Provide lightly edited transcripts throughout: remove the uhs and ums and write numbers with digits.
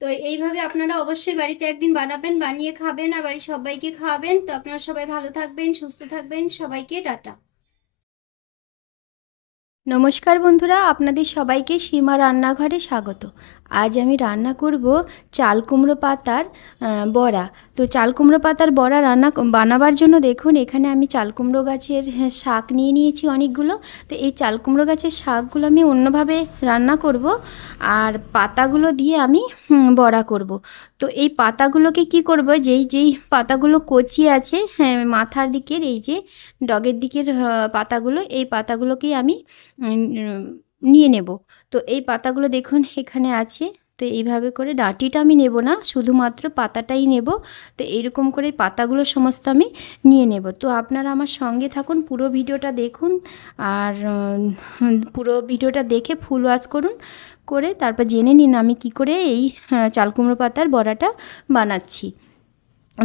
তো এইভাবে আপনারা অবশ্যই বাড়িতে একদিন বানাবেন, বানিয়ে খাবেন আর বাড়ির সবাইকে খাওয়াবেন। তো আপনারা সবাই ভালো থাকবেন, সুস্থ থাকবেন, সবাইকে টাটা। নমস্কার বন্ধুরা, আপনাদের সবাইকে সীমা রান্নাঘরে স্বাগত। আজ আমি রান্না করব চাল কুমড়ো পাতার বড়া। তো চাল কুমড়ো পাতার বড়া বানাবার জন্য দেখুন এখানে আমি চাল কুমড়ো গাছের শাক নিয়ে নিয়েছি অনেকগুলো। তো এই চাল কুমড়ো গাছের শাকগুলো আমি অন্যভাবে রান্না করব, আর পাতাগুলো দিয়ে আমি বড়া করব। তো এই পাতাগুলোকে কি করব, যেই যেই পাতাগুলো কচি আছে, হ্যাঁ, মাথার দিকের এই যে ডগের দিকের পাতাগুলো, এই পাতাগুলোকেই আমি নিয়ে নেব। তো এই পাতাগুলো দেখুন এখানে আছে। তো এইভাবে করে ডাঁটিটা আমি নেব না, শুধুমাত্র পাতাটাই নেব। তো এইরকম করে পাতাগুলো সমস্ত আমি নিয়ে নেব। তো আপনারা আমার সঙ্গে থাকুন, পুরো ভিডিওটা দেখুন। আর পুরো ভিডিওটা দেখে ফুল ওয়াচ করুন, করে তারপর জেনে নিন আমি কি করে এই চাল কুমড়ো পাতার বড়াটা বানাচ্ছি।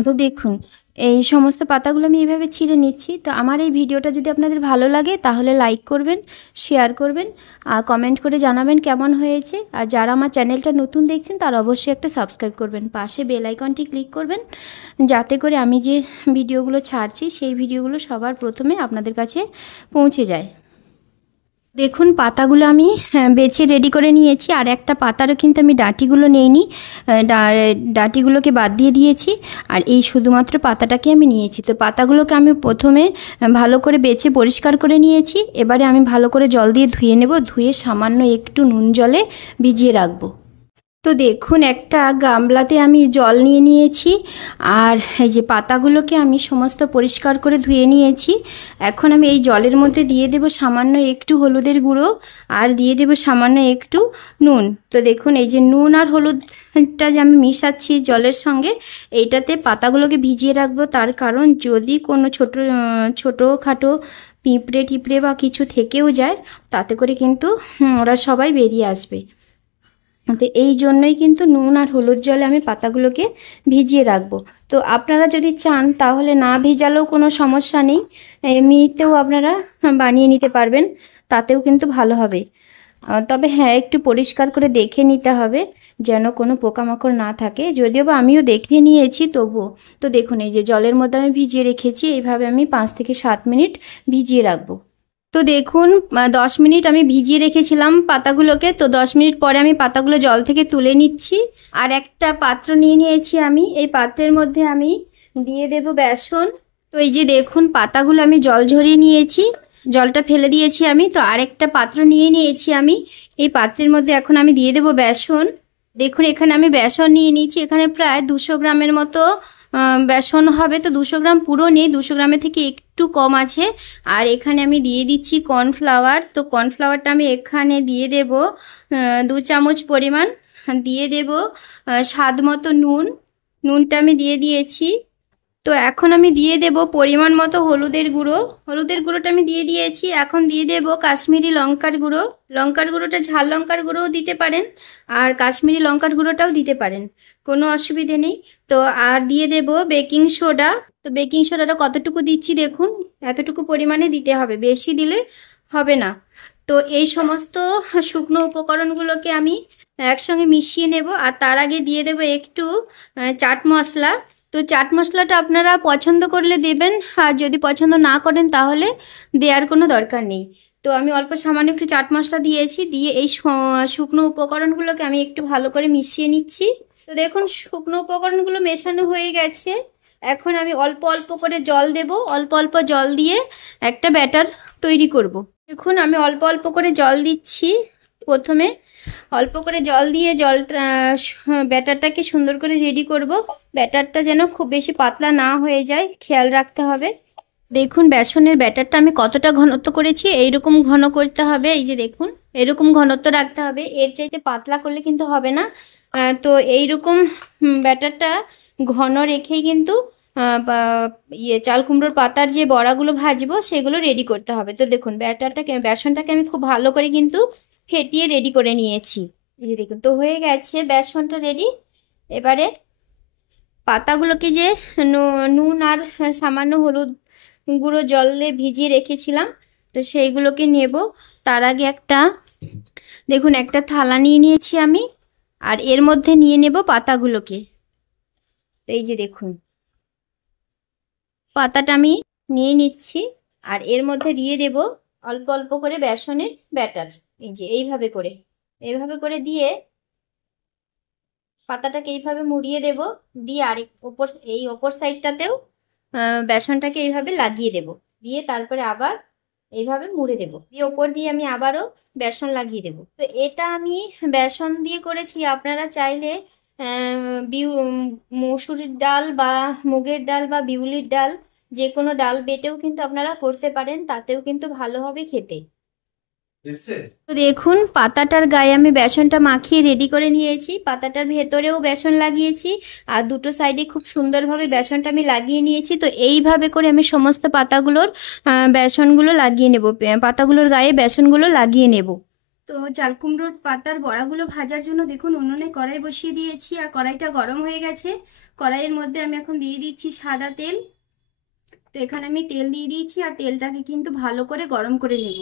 তো দেখুন এই সমস্ত পাতাগুলো আমি এইভাবে ছিঁড়ে নিচ্ছি। তো আমার এই ভিডিওটা যদি আপনাদের ভালো লাগে তাহলে লাইক করবেন, শেয়ার করবেন, আর কমেন্ট করে জানাবেন কেমন হয়েছে। আর যারা আমার চ্যানেলটা নতুন দেখছেন তারা অবশ্যই একটা সাবস্ক্রাইব করবেন, পাশে বেল আইকনটি ক্লিক করবেন, যাতে করে আমি যে ভিডিওগুলো ছাড়ছি সেই ভিডিওগুলো সবার প্রথমে আপনাদের কাছে পৌঁছে যায়। দেখুন পাতাগুলো আমি বেছে রেডি করে নিয়েছি, আর একটা পাতারও কিন্তু আমি ডাঁটিগুলো নেইনি, ডাঁটিগুলোকে বাদ দিয়ে দিয়েছি, আর এই শুধুমাত্র পাতাটাকে আমি নিয়েছি। তো পাতাগুলোকে আমি প্রথমে ভালো করে বেছে পরিষ্কার করে নিয়েছি। এবারে আমি ভালো করে জল দিয়ে ধুয়ে নেব, ধুয়ে সামান্য একটু নুন জলে ভিজিয়ে রাখবো। তো দেখুন একটা গামলাতে আমি জল নিয়ে নিয়েছি, আর এই যে পাতাগুলোকে আমি সমস্ত পরিষ্কার করে ধুয়ে নিয়েছি। এখন আমি এই জলের মধ্যে দিয়ে দেব সামান্য একটু হলুদের গুঁড়ো, আর দিয়ে দেব সামান্য একটু নুন। তো দেখুন এই যে নুন আর হলুদটা যে আমি মিশাচ্ছি জলের সঙ্গে, এইটাতে পাতাগুলোকে ভিজিয়ে রাখবো। তার কারণ যদি কোনো ছোটোখাটো পিঁপড়ে টিপড়ে বা কিছু থেকেও যায়, তাতে করে কিন্তু ওরা সবাই বেরিয়ে আসবে। তো এই জন্যই কিন্তু নুন আর হলুদ জলে আমি পাতাগুলোকে ভিজিয়ে রাখবো। তো আপনারা যদি চান তাহলে না ভিজালেও কোনো সমস্যা নেই, এমনিতেও আপনারা বানিয়ে নিতে পারবেন, তাতেও কিন্তু ভালো হবে। তবে হ্যাঁ, একটু পরিষ্কার করে দেখে নিতে হবে যেন কোনো পোকামাকড় না থাকে, যদিও বা আমিও দেখে নিয়েছি তবুও। তো দেখুন এই যে জলের মধ্যে আমি ভিজিয়ে রেখেছি, এইভাবে আমি 5 থেকে 7 মিনিট ভিজিয়ে রাখবো। তো দেখুন 10 মিনিট আমি ভিজিয়ে রেখেছিলাম পাতাগুলোকে। তো 10 মিনিট পরে আমি পাতাগুলো জল থেকে তুলে নিচ্ছি, আর একটা পাত্র নিয়ে নিয়েছি আমি। এই পাত্রের মধ্যে আমি দিয়ে দেব বেসন। তো এই যে দেখুন পাতাগুলো আমি জল ঝরিয়ে নিয়েছি, জলটা ফেলে দিয়েছি আমি। তো আরেকটা পাত্র নিয়ে নিয়েছি আমি, এই পাত্রের মধ্যে এখন আমি দিয়ে দেব বেসন। দেখুন এখানে আমি বেসন নিয়ে নিয়েছি, এখানে প্রায় 200 গ্রামের মতো বেসন হবে। তো 200 গ্রাম পুরো নেই, 200 গ্রামের থেকে একটু কম আছে। আর এখানে আমি দিয়ে দিচ্ছি কর্নফ্লাওয়ার। তো কর্নফ্লাওয়ারটা আমি এখানে দিয়ে দেব 2 চামচ পরিমাণ, দিয়ে দেব স্বাদ মতো নুন, নুনটা আমি দিয়ে দিয়েছি। তো এখন আমি দিয়ে দেব পরিমাণ মতো হলুদের গুঁড়ো, হলুদের গুঁড়োটা আমি দিয়ে দিয়েছি। এখন দিয়ে দেব কাশ্মীরি লঙ্কার গুঁড়ো, লঙ্কার গুঁড়োটা ঝাল লঙ্কার গুঁড়োও দিতে পারেন, আর কাশ্মীরি লঙ্কার গুঁড়োটাও দিতে পারেন, কোনো অসুবিধে নেই। তো আর দিয়ে দেব বেকিং সোডা। তো বেকিং সোডাটা কতটুকু দিচ্ছি দেখুন, এতটুকু পরিমাণে দিতে হবে, বেশি দিলে হবে না। তো এই সমস্ত শুকনো উপকরণগুলোকে আমি একসঙ্গে মিশিয়ে নেব, আর তার আগে দিয়ে দেব একটু চাট মশলা। তো চাট মশলাটা আপনারা পছন্দ করলে দেবেন, আর যদি পছন্দ না করেন তাহলে দেওয়ার কোনো দরকার নেই। তো আমি অল্প সামান্য একটু চাট মশলা দিয়েছি, দিয়ে এই শুকনো উপকরণগুলোকে আমি একটু ভালো করে মিশিয়ে নিচ্ছি। তো দেখুন শুকনো উপকরণগুলো মেশানো হয়ে গেছে। এখন আমি অল্প অল্প করে জল দেব, অল্প অল্প জল দিয়ে একটা ব্যাটার তৈরি করব। দেখুন আমি অল্প অল্প করে জল দিচ্ছি। প্রথমে অল্প করে জল দিয়ে ব্যাটারটাকে সুন্দর করে রেডি করব। ব্যাটারটা যেন খুব বেশি পাতলা না হয়ে যায়, খেয়াল রাখতে হবে। দেখুন বেসনের ব্যাটারটা আমি কতটা ঘনত্ব করেছি, এইরকম ঘন করতে হবে। এই যে দেখুন এরকম ঘনত্ব রাখতে হবে, এর চাইতে পাতলা করলে কিন্তু হবে না। তো এইরকম ব্যাটারটা ঘন রেখেই কিন্তু চাল কুমড়োর পাতার যে বড়াগুলো ভাজবো সেগুলো রেডি করতে হবে। তো দেখুন বেসনটাকে আমি খুব ভালো করে কিন্তু ফেটিয়ে রেডি করে নিয়েছি। এই যে দেখুন তো হয়ে গেছে বেসনটা রেডি। এবারে পাতাগুলোকে যে নুন আর সামান্য হলুদ গুঁড়ো জলে ভিজিয়ে রেখেছিলাম, তো সেইগুলোকে নেব। তার আগে দেখুন একটা থালা নিয়ে নিয়েছি আমি, আর এর মধ্যে নিয়ে নেব পাতাগুলোকে। এই যে দেখুন পাতাটা আমি নিয়ে নিচ্ছি, আর এর মধ্যে দিয়ে দেব অল্প অল্প করে বেসনের ব্যাটার। এই যে এইভাবে করে দিয়ে পাতাটাকে এইভাবে মুড়িয়ে দেব, দিয়ে আরেক ওপর সাইডটাতেও বেসনটাকে এইভাবে লাগিয়ে দেব, দিয়ে তারপরে আবার এইভাবে মুড়ে দেব, দিয়ে ওপর দিয়ে আমি আবারও বেসন লাগিয়ে দেব। তো এটা আমি বেসন দিয়ে করেছি, আপনারা চাইলে মসুরির ডাল বা মুগের ডাল বা বিউলির ডাল যে কোনো ডাল বেটেও কিন্তু আপনারা করতে পারেন, তাতেও কিন্তু ভালো হবে খেতে। তো দেখুন পাতাটার গায়ে আমি বেসনটা মাখিয়ে রেডি করে নিয়েছি, পাতাটার ভেতরেও বেসন লাগিয়েছি, আর দুটো সাইডে খুব সুন্দরভাবে বেসনটা আমি লাগিয়ে নিয়েছি। তো এইভাবে করে আমি সমস্ত পাতাগুলোর বেসনগুলো লাগিয়ে নেব, পাতাগুলোর গায়ে বেসনগুলো লাগিয়ে নেব। তো চালকুমড়োর পাতার বড়াগুলো ভাজার জন্য দেখুন উনুনে কড়াই বসিয়ে দিয়েছি, আর কড়াইটা গরম হয়ে গেছে। কড়াইয়ের মধ্যে আমি এখন দিয়ে দিচ্ছি সাদা তেল। তো এখানে আমি তেল দিয়ে দিয়েছি, আর তেলটাকে কিন্তু ভালো করে গরম করে নেব।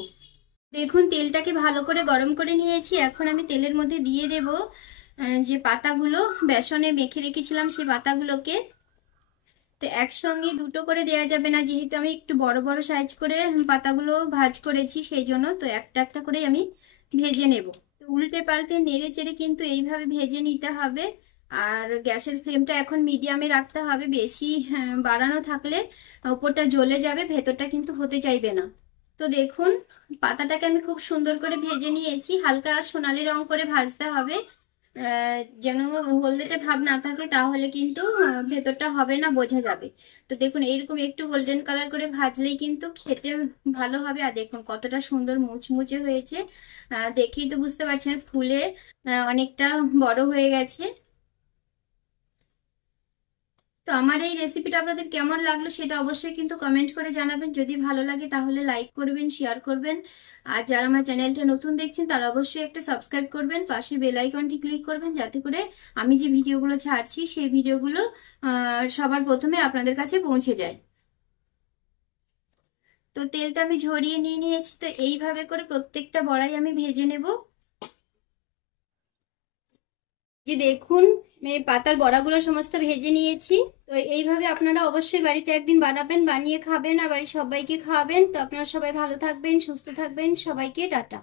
দেখুন তেলটাকে ভালো করে গরম করে নিয়েছি, এখন আমি তেলের মধ্যে দিয়ে দেব যে পাতাগুলো বেসনে মেখে রেখেছিলাম সেই পাতাগুলোকে। তো একসঙ্গে দুটো করে দেওয়া যাবে না, যেহেতু আমি একটু বড় বড় সাইজ করে পাতাগুলো ভাজ করেছি সেই জন্য। তো একটা একটা করে আমি ভেজে নেব। তো উল্টে পাল্টে নেড়ে চেড়ে কিন্তু এইভাবে ভেজে নিতে হবে। আর গ্যাসের ফ্লেমটা এখন মিডিয়ামে রাখতে হবে, বেশি বাড়ানো থাকলে উপরটা জ্বলে যাবে, ভেতরটা কিন্তু হতে চাইবে না। তো দেখুন পাতাটাকে আমি খুব সুন্দর করে ভেজে নিয়েছি, হালকা সোনালি রং করে ভাজতে হবে, যেন হলদেটে ভাব না থাকে, তাহলে কিন্তু ভেতরটা হবে না, বোঝা যাবে। তো দেখুন এইরকম একটু গোল্ডেন কালার করে ভাজলেই কিন্তু খেতে ভালো হবে। আর দেখুন কতটা সুন্দর মুচমুচে হয়েছে, দেখেই তো বুঝতে পারছেন ফুলে অনেকটা বড় হয়ে গেছে। তো আমার এই রেসিপিটা আপনাদের কেমন লাগলো সেটা অবশ্যই কিন্তু কমেন্ট করে জানাবেন। যদি ভালো লাগে তাহলে লাইক করবেন, শেয়ার করবেন, আর যারা আমার চ্যানেলটা নতুন দেখছেন তারা অবশ্যই একটা সাবস্ক্রাইব করবেন, পাশে বেল আইকনটি ক্লিক করবেন, যাতে করে আমি যে ভিডিওগুলো ছাড়ছি সেই ভিডিওগুলো সবার প্রথমে আপনাদের কাছে পৌঁছে যায়। তো তেলটা আমি ঝরিয়ে নিয়ে নিয়েছি। তো এইভাবে করে প্রত্যেকটা বড়াই আমি ভেজে নেব। যে দেখুন এই পাতার বড়াগুলো সমস্ত ভেজে নিয়েছি। তো এইভাবে আপনারা অবশ্যই বাড়িতে একদিন বানাবেন, বানিয়ে খাবেন, আর বাড়ির সবাইকে খাওয়াবেন। তো আপনারা সবাই ভালো থাকবেন, সুস্থ থাকবেন, সবাইকে টাটা।